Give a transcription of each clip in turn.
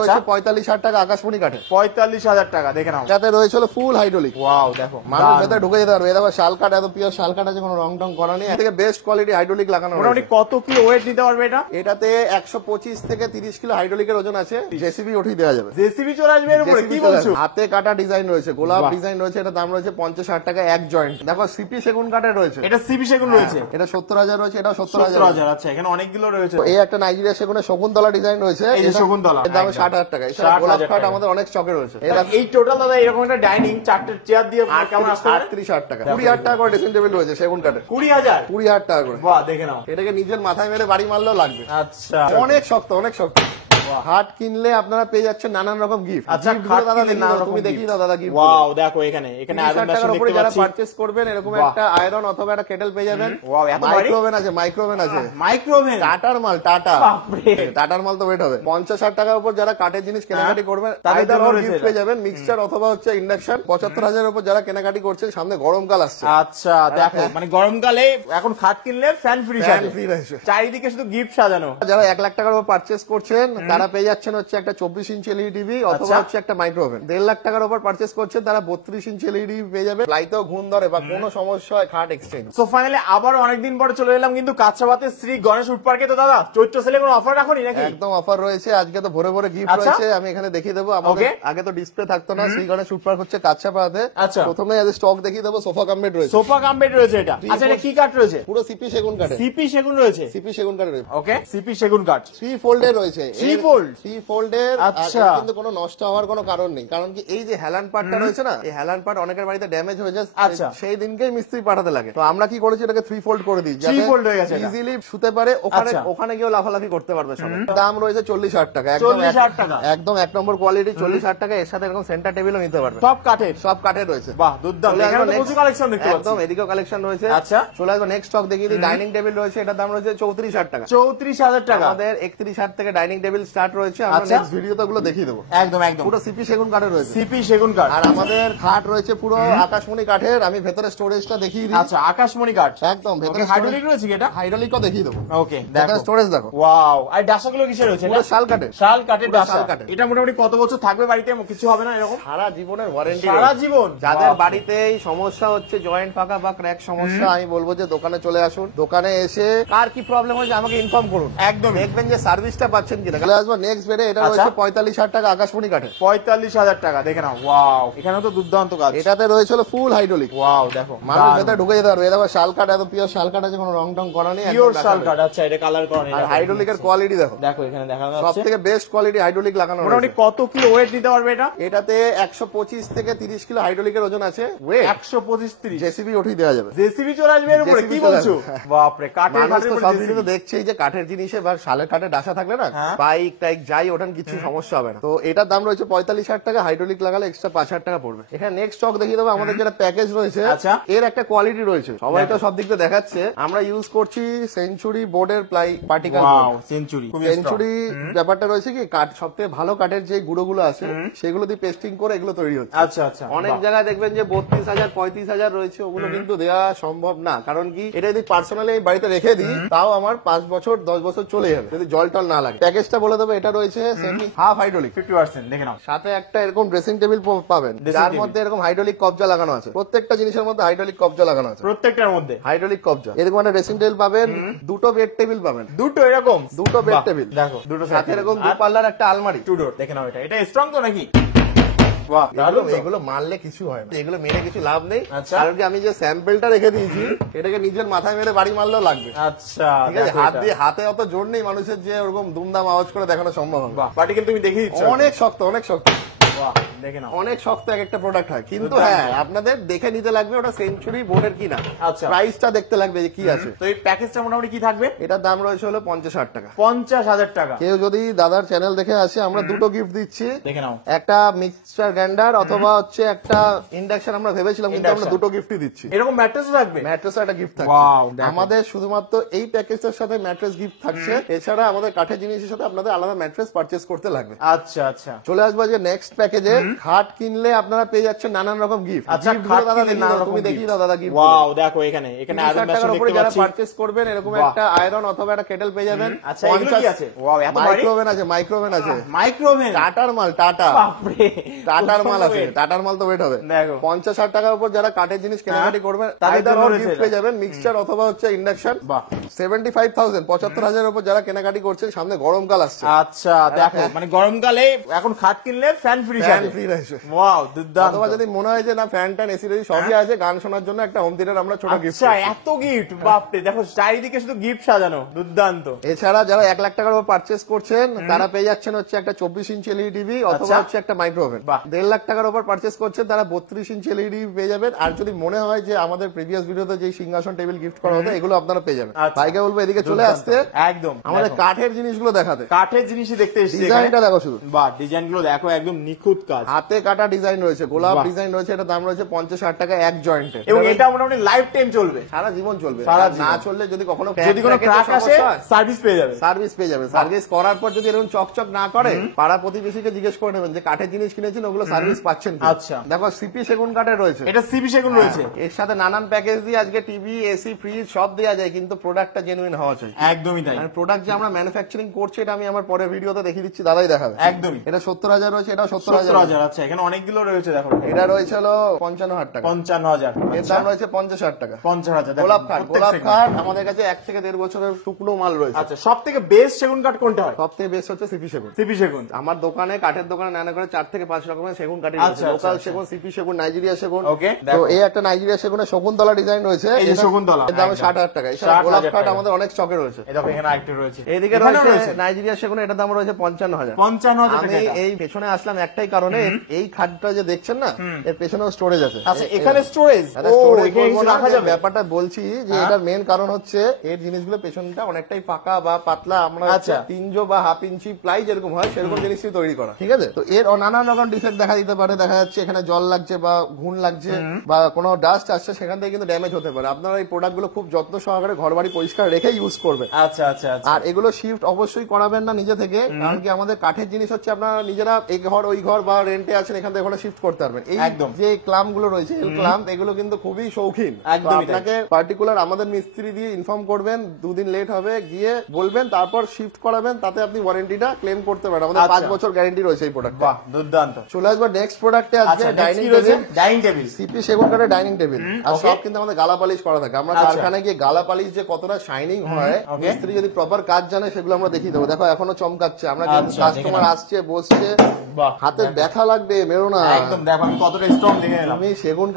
রয়েছে 45,000 টাকা আকাশমণি কাঠে। 45,000 টাকা, দেখে নাও। যাতে রয়েছিল ফুল হাইড্রোলিক। ওয়াও, দেখো মানুষ ভেতরে ঢুকে যেতে পারবে। এটা শাল কাঠ, এত পিওর শাল কাঠ আছে, কোনো রং টং করা নেই। থেকে বেস্ট কোয়ালিটি হাইড্রোলিক লাগানো। মোটামুটি কত কিলো ওয়েট নিতে পারবে এটা? এটাতে 125 থেকে 30 কিলো হাইড্রোলিকের ওজন আছে। জেসিবি উঠিয়ে দেওয়া যাবে। জেসিবি চলে আসবে এর উপরে, কি বলছো? হাতে কাটা ডিজাইন রয়েছে, গোলাপ ডিজাইন রয়েছে। এটা দাম রয়েছে 50,000 টাকা এক জয়েন্ট। দেখো সিপি সেগুন কাঠের রয়েছে। এটা সিপি সেগুন রয়েছে। এটা 70,000 রয়েছে, এটা 70,000। আচ্ছা, এখানে অনেকগুলো রয়েছে। এই একটা নাইজেরিয়া সেগুনের শকুন্তলা ডিজাইন রয়েছে। এই যে শকুন্তলা, এর দাম 60,000 টাকা। এছাড়া গোলাপ কাঠ আমাদের অনেক স্টকে রয়েছে। এই টোটাল দাদা এরকম একটা ডাইনিং 4টে চেয়ার দিয়ে কেমন আসছে? 38,000 টাকা। 20,000 টাকা করে ড্রেসিং টেবিল রয়েছে সেগুন কাঠের। 20,000 টাকা করে। বাহ, দেখে নাও। এটাকে নিজের মাথায় মেরে বাড়ি মারলেও লাগবে। আচ্ছা, অনেক শক্ত, অনেক শক্ত। খাট কিনলে আপনারা পেয়ে যাচ্ছেন নানান রকম গিফট। আচ্ছা, তুমি দেখি দাও দাদা গিফট। ওয়াও, দেখো এখানে আয়রন মেশিন দেখতে যারা পাচ্ছি। পারচেজ করবেন এরকম একটা আয়রন অথবা একটা কেটল পেয়ে যাবেন। ওয়াও, এত ভারী। মাইক্রোওভেন আছে, মাইক্রোওভেন টাটার মাল, টাটা। বাপরে, টাটার মাল তো ওয়েট হবে। 50,000 টাকার উপর যারা কাঠের জিনিস কেনাকাটি করবেন তাদের গিফট পেয়ে যাবেন মিক্সচার অথবা হচ্ছে ইন্ডাকশন। 75,000 এর উপর যারা কেনাকাটি করছেন, সামনে গরমকাল আসছে। আচ্ছা, দেখো মানে গরমকালে এখন খাট কিনলে ফ্যান ফ্রি রয়েছে। চারিদিকে শুধু গিফট সাজানো। যারা 1 লাখ টাকার উপর পারচেজ করছেন তারা পেয়ে যাচ্ছেন হচ্ছে একটা 24 ইঞ্চি এলইডি টিভি অথবা হচ্ছে একটা মাইক্রোওভেন। 1.5 লাখ টাকার উপর পারচেজ করছেন তারা 32 ইঞ্চি এলইডি পেয়ে যাবে। লাইটেও ঘুম ধরে বা কোনো সমস্যা হয় খাট এক্সচেঞ্জ। সো ফাইনালি আবার অনেকদিন পরে চলে এলাম কিন্তু কাঁচাবাতের শ্রী গণেশ উড পার্কে। তো দাদা চৈত্র সেলে কোনো অফার রাখোনি নাকি? একদম অফার রয়েছে। আজকে তো ভরে ভরে গিফট রয়েছে, আমি এখানে দেখিয়ে দেবো। আমাদের আগে তো ডিসপ্লে থাকতো না। শ্রী গণেশ উড পার্ক হচ্ছে কাঁচাপাড়াতে। আচ্ছা, প্রথমে আজ স্টক দেখিয়ে দেবো। সোফা কাম বেড রয়েছে। সোফা কাম বেড রয়েছে। এটা আচ্ছা, এটা কি কাঠ রয়েছে? পুরো সিপি সেগুন কাঠে। সিপি সেগুন রয়েছে। সিপি সেগুন কাঠে রয়েছে। ওকে, সিপি সেগুন কাঠ 3 ফোল্ডের রয়েছে। 3 ফোল্ড। 3 ফোল্ডের। আচ্ছা, কিন্তু কোনো নষ্ট হওয়ার কোনো কারণ নেই, কারণ কি এই যে হেলান পার্টটা রয়েছে না, এই হেলান পার্ট অনেকের বাড়িতে ড্যামেজ হয়ে যায়। আচ্ছা, সেই দিনকেই মিস্ত্রি পাঠাতে লাগে। তো আমরা কি করেছি, এটাকে 3 ফোল্ড করে দিই, যাতে 3 ফোল্ড হয়ে গেছে, ইজিলি শুতে পারে। ওখানে গিয়েও লাফালাফি করতে পারবে সবাই। দাম রয়েছে 40,000 টাকা। 40,000 টাকা, একদম 1 নম্বর কোয়ালিটি। 40,000 টাকা। এর সাথে এরকম সেন্টার টেবিলও নিতে পারবে। সব কাঠের রয়েছে। বাহ, দুর্দান্ত। এখানে তো প্রচুর কালেকশন দেখতে পাচ্ছি। একদম এদিকেও কালেকশন রয়েছে। আচ্ছা, চলে আসবো নেক্সট স্টক দেখিয়ে দিই। ডাইনিং টেবিল রয়েছে, এটার দাম রয়েছে 34,000 টাকা। 34,000 টাকা। আমাদের 31,000 থেকে ডাইনিং টেবিল স্টার্ট রয়েছে। আমরা নেক্সট ভিডিওতে ওগুলো দেখিয়ে দেবো। একদম পুরো সিপি সেগুন কাঠের রয়েছে। সিপি সেগুন কাঠ। আর আমাদের খাট রয়েছে পুরো আকাশমণি কাঠের। আমি ভেতরে স্টোরেজটা দেখিয়ে দিই। আচ্ছা, আকাশমণি কাঠ একদম ভেতরে হাইড্রোলিক রয়েছে কি? এটা হাইড্রোলিকও দেখিয়ে দেবো। ওকে, দেখো স্টোরেজ দেখো। ওয়াও, আর ডাসাগুলো কিসের রয়েছে? পুরো শাল কাঠের। শাল কাঠের ডাসা। এটা মোটামুটি কত বছর থাকবে বাড়িতে? কিছু হবে না এরকম? সারা জীবনের ওয়ারেন্টি। সারা জীবন। যাদের বাড়িতে এই সমস্যা হচ্ছে, জয়েন্ট ফাঁকা বা ক্র্যাক সমস্যা, আমি বলবো যে দোকানে চলে আসুন। দোকানে এসে কার কি প্রবলেম হয়েছে আমাকে ইনফর্ম করুন। একদম দেখবেন যে সার্ভিসটা পাচ্ছেন কিনা। চলে আসবো নেক্সট বেডে। এটা রয়েছে 45,000 টাকা আকাশমণি কাঠের। 45,000 টাকা, দেখে নাও। ওয়াও, এখানে তো দুর্দান্ত কাজ। এটাতে রয়েছিল ফুল হাইড্রোলিক। ওয়াও, দেখো মানুষ ভেতরে ঢুকে যেতে পারবে। এটা শাল কাঠ, এত পিওর শাল কাঠ আছে, কোনো রং টং করা নেই। পিওর শাল কাঠ। আচ্ছা, এটা কালার করা নেই। আর হাইড্রোলিকের কোয়ালিটি দেখো। দেখো এখানে দেখানো যাচ্ছে সবথেকে বেস্ট কোয়ালিটি হাইড্রোলিক লাগানো। মোটামুটি কত কিলো ওয়েট নিতে পারবে এটা? এটাতে 125 থেকে 30 কিলো হাইড্রোলিকের ওজন আছে। 125-30 জেসিবি উঠিয়ে দেওয়া যাবে। জেসিবি চলে আসবে এর উপরে, কি বলছো? বাপরে, কাঠের সব দিনে তো দেখছেই যে কাঠের জিনিসে বা শালের কাঠের ডাসা থাকলে না, বাইক টাইক যাই ওঠান কিছু সমস্যা হবে না। তো এটার দাম রয়েছে 45,000 টাকা। হাইড্রোলিক লাগালে এক্সট্রা 5,000 টাকা পড়বে। এখানে নেক্সট স্টক দেখিয়ে দেবো। আমাদের যেটা প্যাকেজ রয়েছে এর একটা কোয়ালিটি রয়েছে। সবাই তো সব দিক দিয়ে দেখাচ্ছে। আমরা ইউজ করছি সেঞ্চুরি বোর্ডের প্লাই পার্টিকেল। সেঞ্চুরি ব্যাপারটা রয়েছে কি, কাঠ সব থেকে ভালো কাঠের যে গুঁড়োগুলো আছে সেগুলো দিয়ে পেস্টিং করে এগুলো তৈরি হচ্ছে। আচ্ছা আচ্ছা, অনেক জায়গায় দেখবেন যে 32,000 35,000 রয়েছে। ওগুলো কিন্তু দেওয়া সম্ভব না, কারণ কি এটা যদি পার্সোনালি বাড়িতে রেখে দিই তাও আমার 5 বছর 10 বছর চলে যাবে যদি জল টল না লাগে। প্যাকেজটা বলে দেবো। এটা রয়েছে সেমি হাফ হাইড্রোলিক 50%। দেখে নাও, সাথে একটা এরকম ড্রেসিং টেবিল পাবেন যার মধ্যে এরকম হাইড্রোলিক কবজা লাগানো আছে। প্রত্যেকটা জিনিসের মধ্যে হাইড্রোলিক কবজা লাগানো আছে। প্রত্যেকটার মধ্যে হাইড্রোলিক কবজা। এরকম একটা ড্রেসিং টেবিল পাবেন। দুটো বেড টেবিল পাবেন। দুটো এরকম দুটো বেড টেবিল। দেখো, দুটো সাথে এরকম 2 পাল্লার একটা আলমারি। টু ডোর। দেখে নাও, এটা স্ট্রং তো নাকি? এগুলো মারলে কিছু হয় না, এগুলো মেরে কিছু লাভ নেই। আচ্ছা, কারণ কি আমি যে স্যাম্পলটা রেখে দিয়েছি এটাকে নিজের মাথায় মেরে বাড়ি মারলেও লাগবে। আচ্ছা, ঠিক আছে। হাত দিয়ে, হাতে অত জোর নেই মানুষের যে ওরকম দুমদাম আওয়াজ করে দেখানো সম্ভব হবে। পার্টিকেল তুমি দেখিয়ে দিচ্ছ। অনেক শক্ত, অনেক শক্ত। দেখে নাও, অনেক শক্ত এক একটা প্রোডাক্ট হয়। কিন্তু হ্যাঁ, আপনাদের দেখে নিতে লাগবে ওটা সেঞ্চুরি বোর্ডের কিনা। আচ্ছা, প্রাইসটা দেখতে লাগবে যে কি আছে। তো এই প্যাকেজটা মোটামুটি কি থাকবে? এটার দাম রয়েছে হলো 50,000 টাকা। 50,000 টাকা। কেউ যদি দাদার চ্যানেল দেখে আসে আমরা দুটো গিফট দিচ্ছি। দেখে নাও, একটা মিক্সচার গ্রাইন্ডার অথবা হচ্ছে একটা ইন্ডাকশন। আমরা ভেবেছিলাম কিন্তু আমরা দুটো গিফটই দিচ্ছি। এরকম ম্যাট্রেসও থাকবে? ম্যাট্রেস একটা গিফট থাকবে। আমাদের শুধুমাত্র এই প্যাকেজটার সাথে ম্যাট্রেস গিফট থাকছে। এছাড়া আমাদের কাঠের জিনিসের সাথে আপনাদের আলাদা ম্যাট্রেস পারচেজ করতে লাগবে। আচ্ছা আচ্ছা, চলে আসবো যে নেক্সট প্যাকেজ প্যাকেজে খাট কিনলে আপনারা পেয়ে যাচ্ছেন নানান রকম গিফট। আচ্ছা, খাট দাদা কিনলে নানান রকম তুমি দেখিয়ে দাও দাদা গিফট। ওয়াও, দেখো এখানে এখানে 30,000 আয়রন মেশিন টাকার উপরে দেখতে যারা পাচ্ছি। পারচেজ করবেন এরকম একটা আয়রন অথবা একটা কেটেল পেয়ে যাবেন। আচ্ছা, এগুলো কি আছে? ওয়াও, এত ভারী। মাইক্রোওভেন আছে, মাইক্রোওভেন আছে, মাইক্রোওভেন, টাটার মাল, টাটা, বাপরে, টাটার মাল আছে, টাটার মাল তো ওয়েট হবে। দেখো 50,000 টাকার উপর যারা কাঠের জিনিস কেনাকাটি করবেন তাদের জন্য আইদার রয়েছে গিফট পেয়ে যাবেন মিক্সচার অথবা হচ্ছে ইন্ডাকশন। বাহ, 75,000 75,000 এর উপর যারা কেনাকাটি করছেন, সামনে গরমকাল আসছে। আচ্ছা দেখো, মানে গরমকালে এখন খাট কিনলে ফ্যান ফ্রি, ফ্যান ফ্রি রয়েছে। ওয়াও, দুর্দান্ত। অথবা যদি মনে হয় যে না ফ্যান ট্যান এসি সবই আছে, গান শোনার জন্য একটা হোম থিয়েটার আমরা ছোট গিফট। আচ্ছা, এত গিফট, বাপরে, দেখো চারিদিকে শুধু গিফট সাজানো, দুর্দান্ত। এছাড়া যারা 1 লাখ টাকার উপর পারচেস করছেন তারা পেয়ে যাচ্ছেন হচ্ছে একটা 24 ইঞ্চি এলইডি টিভি অথবা হচ্ছে একটা মাইক্রোওভেন। বাহ। 1.5 লাখ টাকার উপর পারচেস করছেন তারা 32 ইঞ্চি এলইডি পেয়ে যাবেন। আর যদি মনে হয় যে আমাদের প্রিভিয়াস ভিডিওতে যে সিংহাসন টেবিল গিফট করা হতো এগুলো আপনারা পেয়ে যাবেন। আচ্ছা। ভাইকে বলবো এদিকে চলে আসতে, একদম আমাদের কাঠের জিনিসগুলো দেখাতে। কাঠের জিনিসই দেখতে এসেছি। ডিজাইনটা দেখো শুধু, বাহ, ডিজাইন গুলো দেখো, একদম নিখুঁত কাজ, হাতে কাটা ডিজাইন রয়েছে, গোলাপ বাহ। ডিজাইন রয়েছে। এটা দাম রয়েছে 50,000 টাকা এক জয়েন্টে, এবং এটা মোটামুটি লাইফ টাইম চলবে, সারা জীবন চলবে। সারা আর না জীবন। চললে যদি কখনো যদি কোনো ক্র্যাক আসে সার্ভিস পেয়ে যাবে। সার্ভিস পেয়ে যাবে। সার্ভিস করার পর যদি এরকম চকচক না করে পাড়া প্রতিবেশীকে জিজ্ঞেস করে নেবেন যে কাঠের জিনিস কিনেছেন ওগুলো সার্ভিস পাচ্ছেন কি? আচ্ছা। দেখো সিপি সেগুন কাঠের রয়েছে, এটা সিবি সেগুন রয়েছে। এর সাথে নানান প্যাকেজ দিয়ে আজকে টিভি এসি ফ্রিজ সব দেওয়া যায়, কিন্তু প্রোডাক্টটা জেনুইন হওয়া চাই। একদমই তাই, মানে প্রোডাক্ট যে আমরা ম্যানুফ্যাকচারিং করছি এটা আমি আমার পরের ভিডিওতে দেখিয়ে দিচ্ছি, দাদাই দেখাবে। একদমই। এটা 70,000 রয়েছে, এটা 70,000। 70,000। আচ্ছা, এখানে অনেকগুলো রয়েছে, দেখো এটা রয়েছে হলো 55,000 টাকা, 55,000। এর দাম রয়েছে 50,000 টাকা। 50,000। গোলাপ কাঠ, গোলাপ কাঠ আমাদের কাছে 1 থেকে 1.5 বছরের শুকনো মাল রয়েছে। আচ্ছা, সব থেকে বেস্ট সেগুন কাঠ কোনটা হয়? সব থেকে বেস্ট হচ্ছে সিপি সেগুন। সিপি সেগুন। আমার দোকানে কাঠের দোকানে নানা করে 4 থেকে 5 রকমের সেগুন কাঠের আচ্ছা, লোকাল আচ্ছা। সেগুন, সিপি সেগুন, নাইজেরিয়া সেগুন। ওকে, তো দেখো। এই একটা নাইজেরিয়া সেগুনের শকুন্তলা ডিজাইন রয়েছে, এই যে শকুন্তলা, এর দাম একদম। 60,000 টাকা। এছাড়া 60,000 গোলাপ কাঠ টাকা। আমাদের অনেক স্টকে রয়েছে। এই দেখো, এখানে আরেকটা রয়েছে, এইদিকে এখানেও রয়েছে নাইজেরিয়া সেগুন, এটার দাম রয়েছে 55,000। 55,000 আমি টাকা। এই পেছনে আসলাম একটাই কারণে, এই খাটটা যে দেখছেন না এর পেছনেও স্টোরেজ আছে। আচ্ছা, এখানে স্টোরেজ, এটা storage এখানে বলবো না, রাখা যে যাবে। ব্যাপারটা বলছি যে এটার মেন কারণ হচ্ছে এর জিনিসগুলো পেছনটা অনেকটাই ফাঁকা বা পাতলা, আমরা আচ্ছা। 3 বা হাফ ইঞ্চি প্লাই যেরকম হয় সেরকম জিনিসই তৈরি করা, ঠিক আছে? তো এর নানান রকম ডিফেক্ট দেখা দিতে পারে, দেখা যাচ্ছে এখানে জল লাগছে বা ঘুণ লাগছে বা কোনো ডাস্ট আসছে, সেখান থেকে কিন্তু ড্যামেজ হতে পারে। আপনারা এই প্রোডাক্ট গুলো খুব যত্ন সহকারে ঘর বাড়ি পরিষ্কার রেখে ইউজ করবেন। আচ্ছা আচ্ছা আচ্ছা। আর এগুলো শিফট অবশ্যই করাবেন না নিজে থেকে, কারণ কি আমাদের কাঠের জিনিস হচ্ছে আপনারা নিজেরা এই ঘর ওই ঘর বা রেন্টে আছেন এখান থেকে ওখানে শিফট করতে পারবেন। এই একদম। যে ক্লাম গুলো রয়েছে এই ক্লাম এগুলো কিন্তু খুবই শৌখিন। তো একদমই তাই। আপনাকে পার্টিকুলার আমাদের মিস্ত্রি দিয়ে ইনফর্ম করবেন, 2 দিন লেট হবে গিয়ে বলবেন, তারপর শিফট করাবেন, তাতে আপনি ওয়ারেন্টিটা ক্লেম করতে পারেন। আমাদের আচ্ছা। 5 বছর গ্যারান্টি রয়েছে এই প্রোডাক্ট। বাহ, দুর্দান্ত। চলে আসবো নেক্সট প্রোডাক্টে, আজকে আচ্ছা, dining dining table, dining table, CP সেগুন কাঠের ডাইনিং টেবিল। আর okay। সব কিন্তু আমাদের গালা পালিশ করা থাকে। আমরা আচ্ছা। কারখানায় গিয়ে গালা পালিশ যে কতটা শাইনিং হয়, okay। মিস্ত্রি যদি প্রপার কাজ জানে সেগুলো আমরা দেখিয়ে দেবো। দেখো এখনো চমকাচ্ছে, আমরা আচ্ছা, কাস্টমার দেখে নাও। আসছে বসছে, বাহ, হাতে ব্যথা লাগবে, মেরো না। একদম, দেখো আমি কতটা স্ট্রং দেখে নিলাম। তুমি সেগুন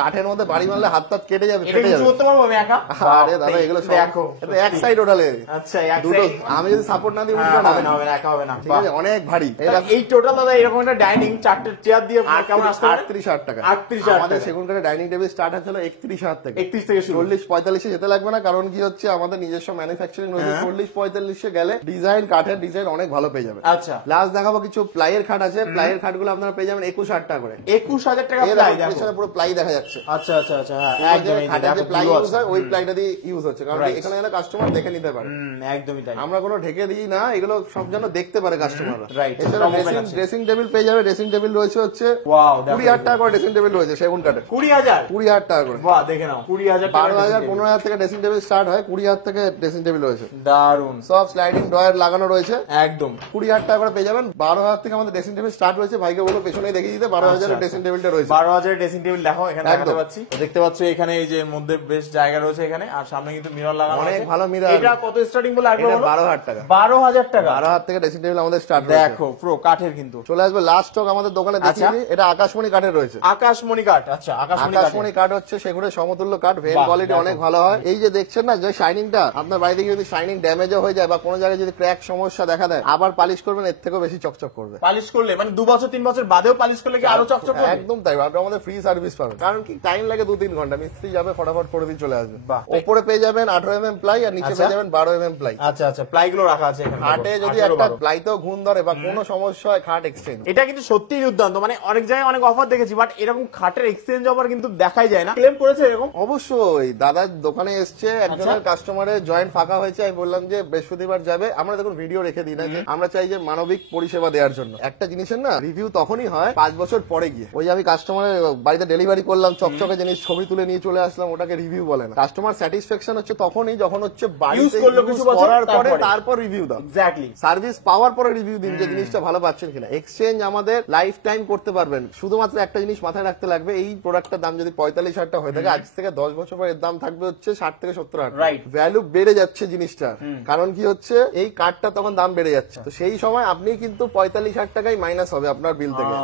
কাঠের মধ্যে বাড়ি মারলে হাত টাত কেটে যাবে, এটা ফেটে কিছু যাবে। করতে পারবো আমি একা? আরে দাদা এগুলো সব দেখো, এটা এক সাইড ওঠালে, আচ্ছা, এক দুটো side। আমি যদি সাপোর্ট না দিই উঠবে হবে না, না, হবে না, একা হবে না। ঠিক আছে? অনেক ভারী। এই টোটাল দাদা এরকম একটা ডাইনিং 4টে চেয়ার দিয়ে কেমন আসতে পারে? 38,000 টাকা। 38,000 আমাদের টাকা। সেগুন কাঠের ডাইনিং টেবিল স্টার্ট হচ্ছে 31,000 থেকে। 31 থেকে শুরু। 40-45 যেতে লাগবে না, কারণ কি হচ্ছে আমাদের নিজস্ব ম্যানুফ্যাকচারিং রয়েছে। 40-45 গেলে ডিজাইন, কাঠের ডিজাইন অনেক ভালো পেয়ে যাবে। আচ্ছা, লাস্ট দেখাবো কিছু প্লাইয়ের খাট আছে। প্লাইয়ের খাটগুলো আপনারা পেয়ে যাবেন 21,000 টাকা করে। 21,000 টাকা এর প্রাইস। পেছনে পুরো প্লাই দেখা যাচ্ছে। আচ্ছা আচ্ছা আচ্ছা, হ্যাঁ, একদম। এই যে খাটের যে দেখো, প্লাই পুরো ইউজ আছে। হয় ওই প্লাইটা দিয়ে ইউজ হচ্ছে, কারণ Right। এখানে যেন কাস্টমার দেখে নিতে পারে। একদমই তাই। আমরা কোনো ঢেকে দিই না, এগুলো সব যেন দেখতে পারে কাস্টমাররা। Right। এছাড়া Compliment আছে। ড্রেসিং টেবিল পেয়ে যাবে। ড্রেসিং টেবিল রয়েছে হচ্ছে ওয়াও, দেখো 20,000 টাকা করে। ড্রেসিং টেবিল রয়েছে সেগুন কাঠের 20,000। 20,000 টাকা করে। বাহ, দেখে নাও, 20,000 টাকা। 12,000 15,000 থেকে ড্রেসিং টেবিল স্টার্ট হয়, 20,000 থেকে ড্রেসিং টেবিল রয়েছে। দারুন, সব স্লাইডিং ড্রয়ার লাগানো রয়েছে, একদম। 20,000 টাকা করে পেয়ে যাবেন। 12,000 থেকে আমাদের ড্রেসিং টেবিল স্টার্ট হয়েছে। ভাইকে বলো পেছনে দেখিয়ে দিতে, 12,000 আচ্ছা, ড্রেসিং টেবিলটা রয়েছে। 12,000 ড্রেসিং টেবিল দেখো এখানে একদম। দেখাতে পাচ্ছি। দেখতে পাচ্ছ এখানে এই যে মধ্যে বেশ জায়গা রয়েছে এখানে, আর সামনে কিন্তু মিরর লাগানো অনেক আছে। ভালো mirror। এটা কত স্টার্টিং বলে আগে এটা বলো? 12,000 টাকা। 12,000 টাকা। 12,000 থেকে ড্রেসিং টেবিল আমাদের স্টার্ট দেখো পুরো কাঠের কিন্তু। চলে আসবে লাস্ট স্টক আমাদের দোকানে দেখিয়ে আচ্ছা। দিই। এটা আকাশমণি কাঠের রয়েছে। আকাশমণি কাঠ। আচ্ছা, আকাশমণি কাঠ। আকাশমণি কাঠ হচ্ছে সেগুনের সমতুল্য কাঠ, ভেন বাহ, কোয়ালিটি দেখো। অনেক ভালো হয়। এই যে দেখছেন না যে শাইনিংটা, আপনার বাড়িতে যদি শাইনিং ড্যামেজও হয়ে যায় বা কোনো জায়গায় যদি ক্র্যাক সমস্যা দেখা দেয়, আবার পালিশ করবেন এর থেকেও বেশি চকচক করবে। পালিশ করলে মানে 2 বছর 3 বছর বাদেও পালিশ করলে কি আরো চকচক করবে? একদম তাই। আপনি আমাদের ফ্রি সার্ভিস পাবেন, কারণ কি টাইম লাগে 2-3 ঘন্টা। মিস্ত্রি যাবে ফটাফট করে দিয়ে চলে আসবে। বাহ। উপরে পেয়ে যাবেন 18 mm প্লাই আর নিচে আচ্ছা। পেয়ে যাবেন 12 mm প্লাই। আচ্ছা আচ্ছা, প্লাই গুলো রাখা আছে এখানে। খাটে যদি 18 একটা 12। প্লাইতেও ঘুণ ধরে বা কোনো সমস্যা হয়, খাট এক্সচেঞ্জ। এটা কিন্তু সত্যিই দুর্দান্ত। মানে অনেক জায়গায় অনেক অফার দেখেছি, বাট এরকম খাটের এক্সচেঞ্জ অফার কিন্তু দেখাই যায় না। ক্লেম করেছে এরকম? অবশ্যই। দাদার দোকানে এসছে, একজনের কাস্টমারের জয়েন্ট ফাঁকা হয়েছে, আমি বললাম যে বৃহস্পতিবার যাবে। আমরা দেখুন ভিডিও রেখে দিই না, যে আমরা চাই যে মানবিক পরিষেবা দেওয়ার জন্য। একটা জিনিসের পাচ্ছেন না, রিভিউ তখনই হয় 5 বছর পরে গিয়ে। ওই আমি কাস্টমারের বাড়িতে ডেলিভারি করলাম, চকচকে জিনিস ছবি তুলে নিয়ে চলে আসলাম, ওটাকে রিভিউ বলে না। কাস্টমার স্যাটিসফ্যাকশন হচ্ছে তখনই যখন হচ্ছে বাড়িতে কিছু বছর করার পরে তারপর রিভিউ দাও। এক্স্যাক্টলি, সার্ভিস পাওয়ার পরে রিভিউ দিন যে জিনিসটা ভালো পাচ্ছেন কিনা। এক্সচেঞ্জ আমাদের লাইফ টাইম করতে পারবেন, শুধুমাত্র একটা জিনিস মাথায় রাখতে লাগবে, এই প্রোডাক্টের দাম যদি 45,000 টাকা হয়ে থাকে, আজ থেকে 10 বছর পর এর দাম থাকবে হচ্ছে 60 থেকে 70,000 টাকা। রাইট, ভ্যালু বেড়ে যাচ্ছে জিনিসটা, কারণ কি হচ্ছে এই কার্ডটা তখন দাম বেড়ে যাচ্ছে। তো সেই সময় আপনি কিন্তু 45,000 টাকাই মাইনাস হবে আপনার বিল থেকে।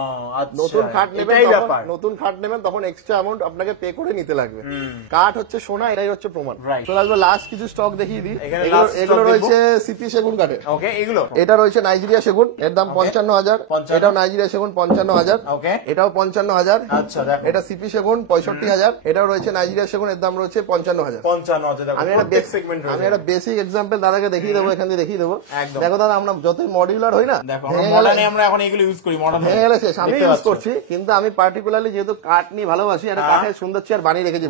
নতুন খাট নেবেন তখন এক্সট্রা অ্যামাউন্ট আপনাকে পে করে নিতে লাগবে। কাঠ হচ্ছে সোনা, এটাই হচ্ছে প্রমাণ। চলে আসবে লাস্ট কিছু স্টক দেখিয়ে দিই। এগুলো রয়েছে সিপি সেগুন কাঠের। এটা রয়েছে নাইজেরিয়া সেগুন, এর দাম 55,000। এটাও নাইজেরিয়া সেগুন 55,000। এটাও 55,000। এটা সিপি সেগুন 65,000। এটাও রয়েছে নাইজেরিয়া সেগুন, এর দাম রয়েছে 55,000। আমি একটা বেসিক এক্সাম্পল দাদাকে দেখিয়ে দেবো, এখান থেকে দেখিয়ে দেবো। দেখো দাদা, আমরা যতই মডিউলার হই না, ভেঙে গেলে শেষ, আমি ইউজ করছি, কিন্তু আমি পার্টিকুলারলি যেহেতু কাঠ নিয়ে ভালোবাসি, একটা কাঠের সুন্দর চেয়ার বানিয়ে রেখেছি।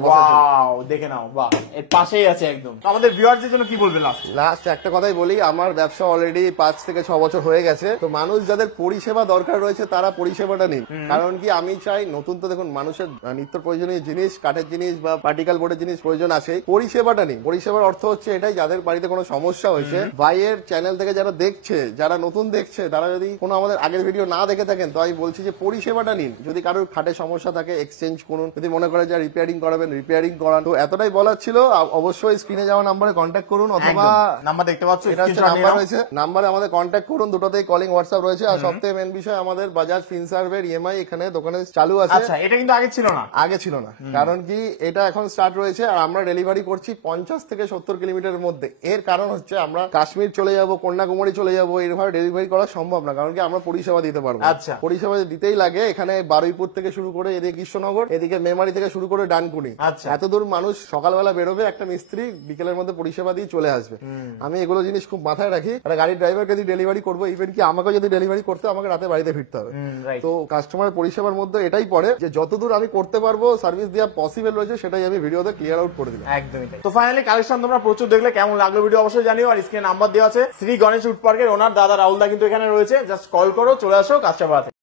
দেখে নাও, বাহ, এর পাশেই আছে একদম। আমাদের ভিউয়ারদের জন্য কি বলবেন লাস্ট একটা কথাই বলি, আমার ব্যবসা অলরেডি 5 থেকে 6 বছর হয়ে গেছে। তো মানুষ যাদের পরিষেবা দরকার রয়েছে তারা পরিষেবাটা নিন। কারণ কি আমি চাই, নতুন তো দেখুন মানুষের নিত্য প্রয়োজনীয় জিনিস, কাঠের জিনিস বা পার্টিকেল বোর্ডের জিনিস প্রয়োজন আসে, পরিষেবাটা নিন। পরিষেবার অর্থ হচ্ছে এটাই, যাদের বাড়িতে কোনো সমস্যা হয়েছে, ভাইয়ের চ্যানেল থেকে যারা দেখছে, যারা নতুন দেখছে, তারা যদি কোনো আমাদের আগের ভিডিও না দেখে থাকেন, তো আমি বলছি যে পরিষেবাটা নিন। যদি কারোর খাটে সমস্যা থাকে এক্সচেঞ্জ করুন, যদি মনে করে যে রিপেয়ারিং করাবেন রিপেয়ারিং করান। তো এতটাই বলার ছিল, অবশ্যই স্ক্রিনে যাওয়া নাম্বারে কন্ট্যাক্ট করুন, অথবা নাম্বার দেখতে পাচ্ছ, এটা হচ্ছে নাম্বার রয়েছে, নাম্বারে আমাদের কন্ট্যাক্ট করুন। দুটোতেই কলিং হোয়াটসঅ্যাপ রয়েছে। আর সবথেকে মেন বিষয়, আমাদের বাজাজ ফিনসার্ভের ইএমআই এখানে দোকানে চালু আছে। এটা কিন্তু আগে ছিল না, কারণ কি এটা এখন স্টার্ট রয়েছে, আর আমরা ডেলিভারি করছি 50 থেকে 70 কিলোমিটারের মধ্যে। এর কারণ হচ্ছে আমরা কাশ্মীর চলে যাব, কন্যাকুমারী চলে যাব, এইভাবে ডেলিভারি করা সম্ভব না, কারণ কি আমরা পরিষেবা দিতে পারবো। পরিষেবা দিতেই লাগে। এখানে বারুইপুর থেকে শুরু করে এদিকে কৃষ্ণনগর, এদিকে মেমারি থেকে শুরু করে ডানকুনি, এত দূর মানুষ সকালবেলা বেরোবে, একটা মিস্ত্রি বিকেলের মধ্যে পরিষেবা দিয়ে চলে আসবে। আমি এগুলো জিনিস খুব মাথায় রাখি। একটা গাড়ির ড্রাইভারকে যদি ডেলিভারি করবো, ইভেন কি আমাকে যদি ডেলিভারি করতে, আমাকে রাতে বাড়িতে ফিরতে হবে। তো কাস্টমার পরিষেবার মধ্যে এটাই পড়ে যে যতদূর আমি করতে পারবো, সার্ভিস দেওয়া পসিবল রয়েছে, সেটাই আমি ভিডিওতে ক্লিয়ার আউট করে দিলাম। একদমই। তো ফাইনালি কালেকশন তোমরা প্রচুর দেখলে, কেমন লাগলো ভিডিও অবশ্যই জানিও। আর স্ক্রিনে নাম্বার দেওয়া আছে, শ্রী গণেশ উড পার্কের ওনার দাদা রাহুল দা কিন্তু এখানে রয়েছে, জাস্ট কল করো, চলে আসো কাঁচাপাড়াতে।